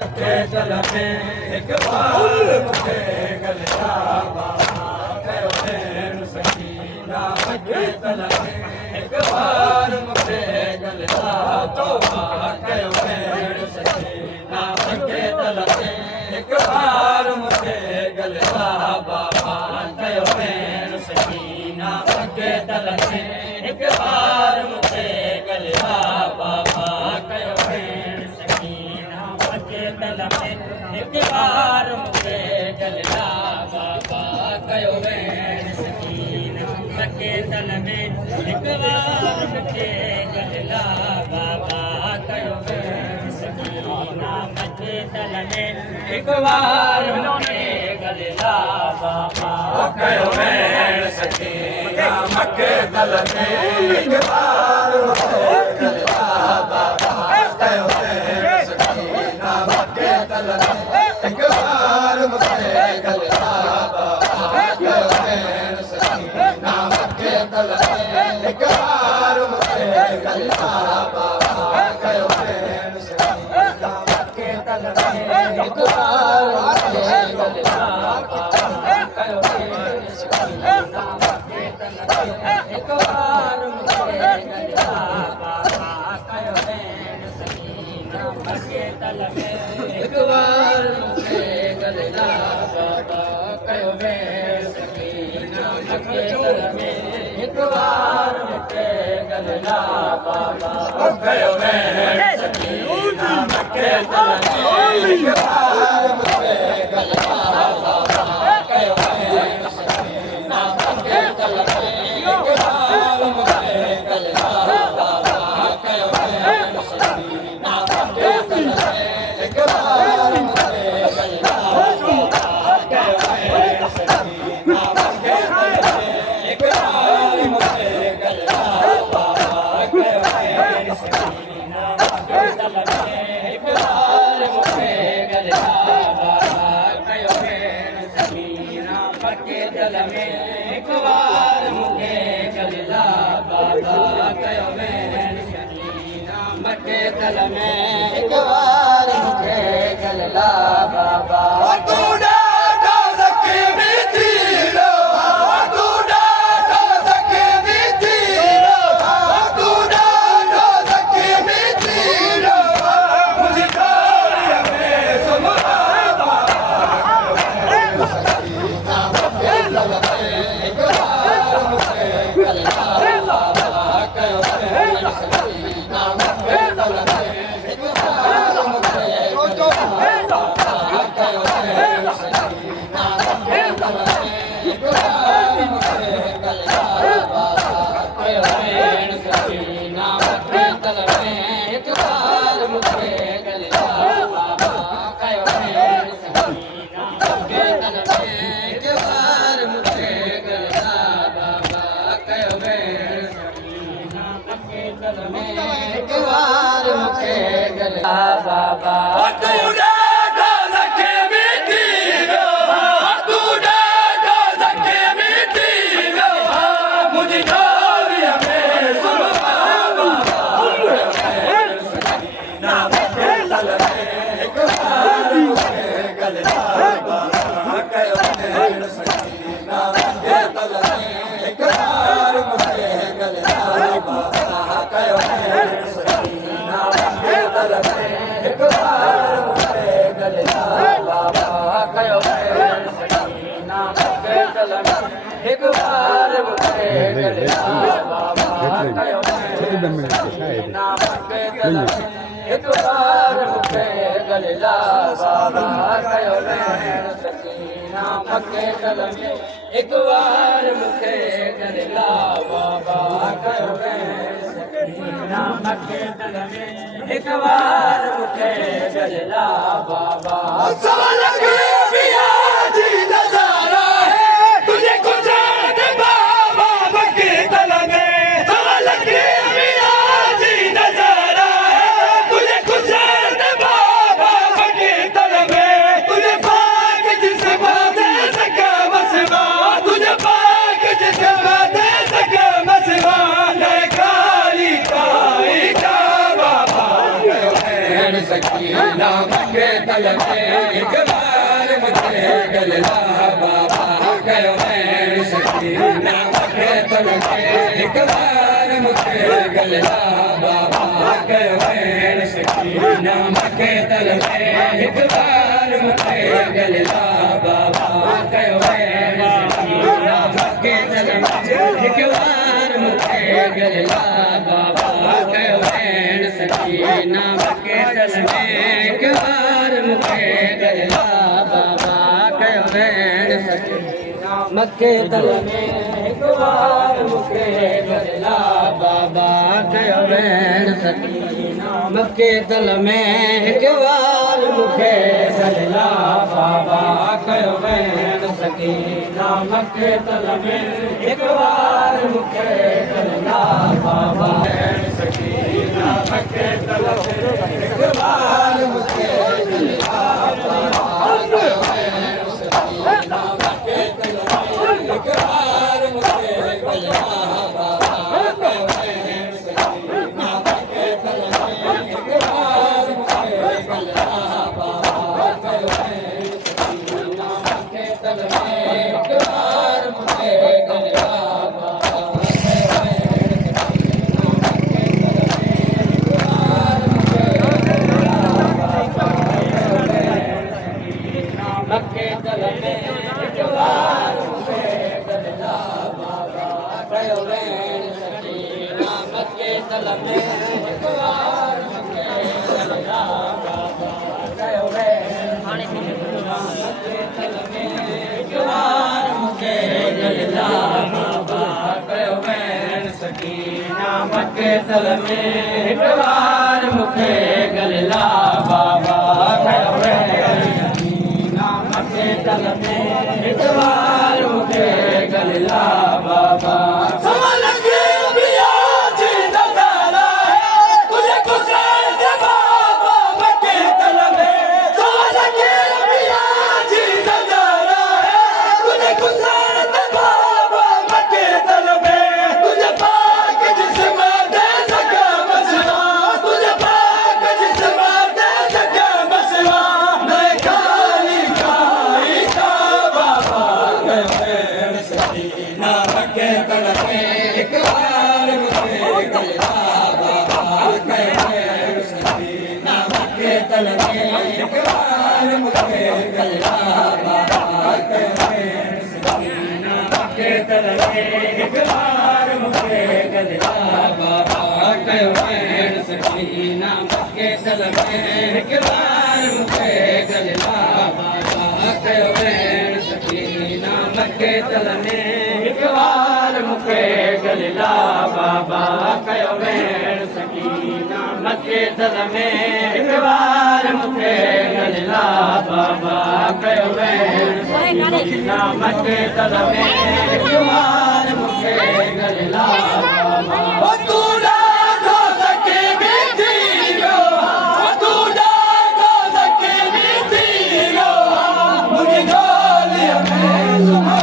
के दिल में एक बार मुझे गलता बाबा कयो भेण सकीना के दिल में एक बार मुझे गलता तौबा कयो भेण सकीना के दिल में एक बार मुझे गलता बाबा कयो भेण सकीना के दिल में एक बार मुझे गलता बाबा कयो भेण सकीना के दिल में एक बार मुझे गलता बाबा कयो भेण सकीना के दिल में एक बार मुझे गलता बाबा कयो भेण सकीना के दिल में एक बार मुझे गलता बाबा कयो भेण सकीना के दिल में एक बार मुझे गलता बाबा कयो भेण सकीना के दिल में एक बार मुझे गलता बाबा कयो भेण सकीना के दिल में एक बार मुझे गलता बाबा कयो भेण सकीना के दिल में एक बार मुझे गलता बाबा कयो भेण सकीना के दिल में एक बार मुझे गलता बाबा कयो भेण सकीना के दिल में एक बार मुझे गलता बाबा कयो भेण सकीना के दिल में एक बार मुझे गलता बाबा कयो भेण सकीना के दिल में एक बार मुझे गलता बाबा कयो भेण सकीना के दिल में एक बार मुझे गलता बाबा कयो भेण सकीना के दिल में एक बार मुझे गलता बाबा कयो भेण सकीना के दिल में एक बार मुझे गलता बाबा कयो भेण सकीना के दिल में एक बार मुझे गलता बाबा कयो भेण सकीना के दिल में एक बार मुझे गलता बाबा कयो भेण सकीना के दिल में एक बार मुझे गलता बाबा एक बार मुझे गलता बाबा कयो भेण सकीना के दिल में एक बार मुझे गलता बाबा कयो भेण सकीना के दिल में एक बार मुझे गलता बाबा कयो भेण सकीना के दिल में एक बार मुझे गलता बाबा सकीना के तल में एक बार मूंखे गलला बाबा कयो ऐं सकीना मथे तल में एक बार मूंखे गलला बाबा कयो ऐं सकीना मथे तल में एक बार मूंखे गलला बाबा कयो ऐं सकीना मथे तल में एक बार मूंखे गलला बाबा कयो ऐं सकीना मथे तल में एक बार मूंखे गलला बाबा कयो ऐं सकीना मथे तल में एक बार मूंखे गलला बाबा कयो ऐं सकीना मथे तल में एक बार मूंखे गलला बाबा कयो ऐं सकीना मथे तल में एक बार मूंखे गलला बाबा ऐं सकीना मथे तल में एक बार मूंखे गलला बाबा कयो ऐं सकीना मथे तल में एक बार मूंखे गलला बाबा कयो ऐं सकीना मथे तल में एक बार मूंखे गलला बाबा कयो ऐं सकीना मथे तल में एक बार मूंखे गलला बाबा कयो ऐं सकीना मथे तल में एक बार मूंखे गलला बाबा मथे तल में एक बार मूंखे गलला बाबा कयो ऐं सकीना मथे तल में एक बार मूंखे गलला बाबा कयो ऐं सकीना मथे तल में एक बार मूंखे गलला बाबा कयो ऐं सकीना मथे तल में एक बार मूंखे गलला बाबा कयो ऐं सकीना मथे तल में एक बार मूंखे गलला बाबा समझ के पिया जी नज़ारा है तुझे गुज़र दे बाबा मथे तल में समझ के पिया जी नज़ारा है तुझे गुज़र दे बाबा मथे तल में तुझे पाक जिस्म दे सका मसला तुझे पाक जिस्म दे सका मसला मैं खाली खाई का बाबा कयो ऐं सकीना मथे तल में एक बार मूंखे गलला बाबा कयो ऐं सकीना मथे तल में एक बार मूंखे गलला बाबा कयो ऐं सकीना मथे तल में एक बार मूंखे गलला बाबा कयो ऐं सकीना मथे तल में एक बार मूंखे गलला बाबा कयो ऐं सकीना मथे तल में एक बार मूंखे गलला बाबा कयो ऐं सकीना मथे तल में एक बार मूंखे गलला बाबा कयो ऐं सकीना मथे तल में एक बार मूंखे गलला बाबा तू ॾाढो ज़ख़्मी थी वियो तू ॾाढो ज़ख़्मी थी वियो मुंहिंजी ॻोल्हीअ में सुम्हा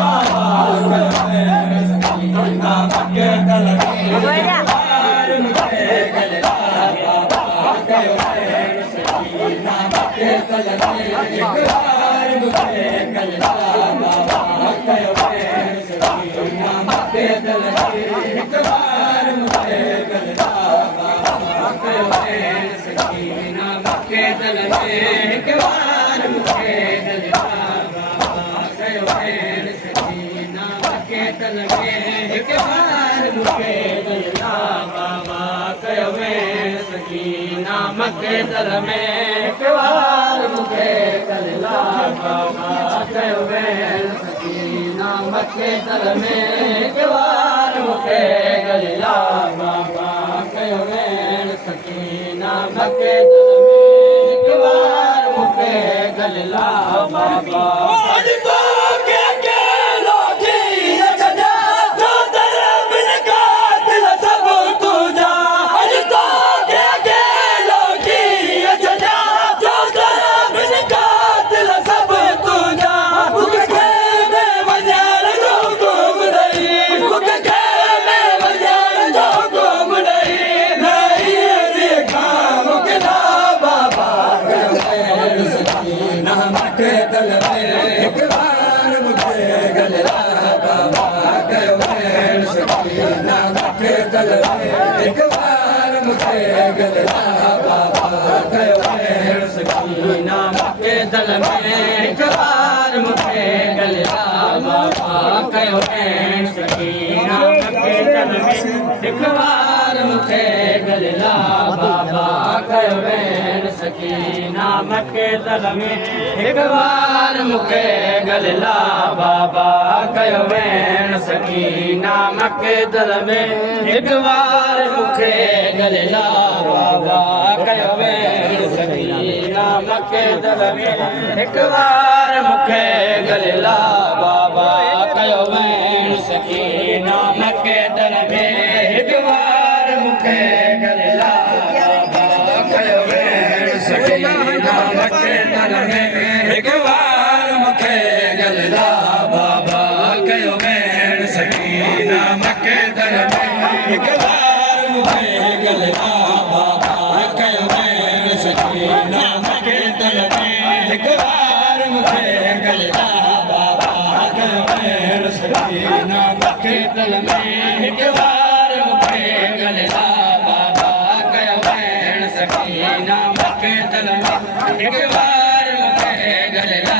बाबा कयो ऐं सकीना मथे तल में एक बार मूंखे गलला बाबा कयो ऐं सकीना मथे तल में एक बार मूंखे गलला बाबा कयो ऐं सकीना मथे तल में एक बार मूंखे गलला बाबा कयो ऐं सकीना मथे तल में एक बार मूंखे गलला बाबा कयो ऐं सकीना मथे तल में एक बार मूंखे गलला बाबा कयो ऐं सकीना मथे तल में एक बार मूंखे गलला बाबा कयो ऐं सकीना मथे तल में एक बार मूंखे गलला बाबा कयो ऐं सकीना मथे तल में एक बार मूंखे गलला बाबा वेण सकीना मके तल में हिक बार मुखे गलला बाबा कयो वेण सकीना मके तल में हिक बार मुखे गलला बाबा कयो वेण सकीना मके तल में हिक बार मुखे गलला बाबा कयो वेण सकीना मके तल में हिक बार मुखे गलला बाबा कयो वेण सकीना मके तल में हिक बार मुखे गलला बाबा कयो वेण सकीना मके तल में हिक बार मुखे गलला बाबा कयो वेण सकीना मके तल में हिक बार मुखे गलला बाबा कयो वेण सकीना मके तल में हिक बार मुखे गलला बाबा कयो वेण सकीना मके तल में हिक बार मुखे गलला बाबा कयो वेण सकीना मके तल में हिक बार मुखे गलला बाबा कयो वेण सकीना मके तल में हिक बार मुखे गलला बाबा कयो वेण सकीना मके तल में हिक बार मुखे गलला बाबा कयो वेण सकीना मके तल में हिक बार मुखे गलला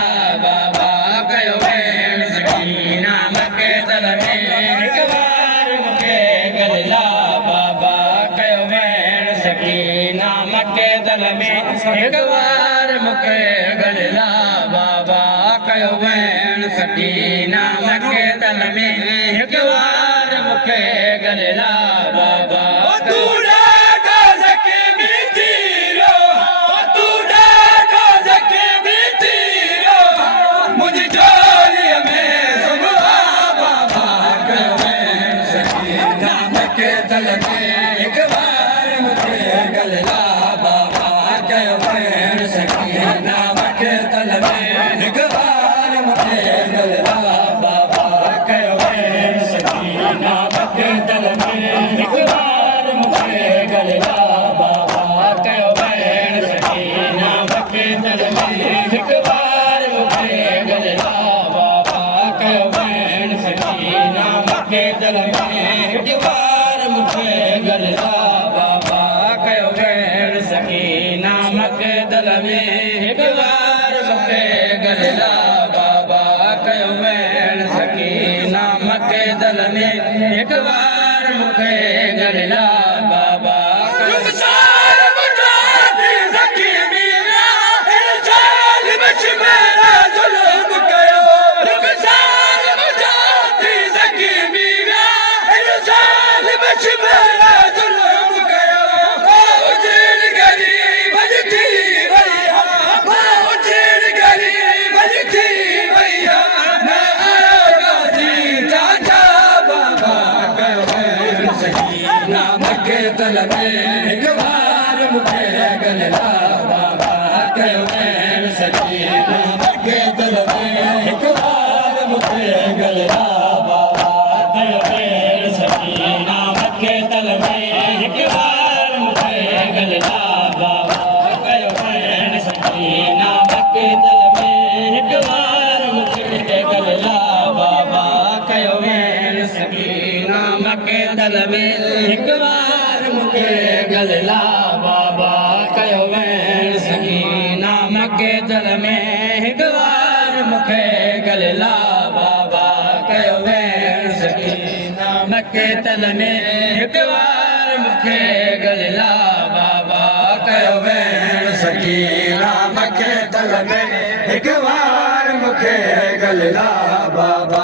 बाबा कयो वेण सकीना मके तल में हिक बार मुखे गलला बाबा कयो वेण सकीना मके तल में हिक बार मुखे गलला बाबा कयो वेण सकीना मके तल में हिक बार मुखे गलला बाबा तल में हिक बार मुखे गलला बाबा कयो वेण सकीना मके तल में हिक बार मुखे गलला बाबा कयो वेण सकीना मके तल में हिक बार मुखे गलला बाबा कयो वेण सकीना मके तल में हिक बार मुखे गलला बाबा कयो वेण सकीना मके तल में हिक बार मुखे गलला बाबा कयो वेण सकीना मके तल में हिक बार मुखे गलला बाबा कयो वेण सकीना मके तल में हिक बार मुखे गलला बाबा तल में हिक बार मुखे गलला बाबा कयो वेण सकीना मके तल में हिक बार मुखे गलला बाबा कयो वेण सकीना मके तल में हिक बार मुखे गलला बाबा कयो वेण सकीना मके तल में हिक बार मुखे गलला बाबा कयो वेण सकीना मके तल में हिक बार मुखे गलला बाबा कयो वेण सकीना मके तल में हिक बार मुखे गलला बाबा कयो वेण सकीना मके तल में हिक बार मुखे गलला बाबा कयो वेण सकीना मके तल में हिक बार मुखे गलला बाबा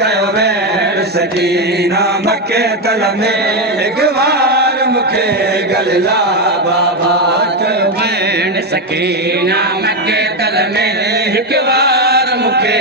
कयो वेण सकीना मके तल में हिक बार मुखे गलला बाबा कयो वेण सकीना मके तल में हिक बार मुखे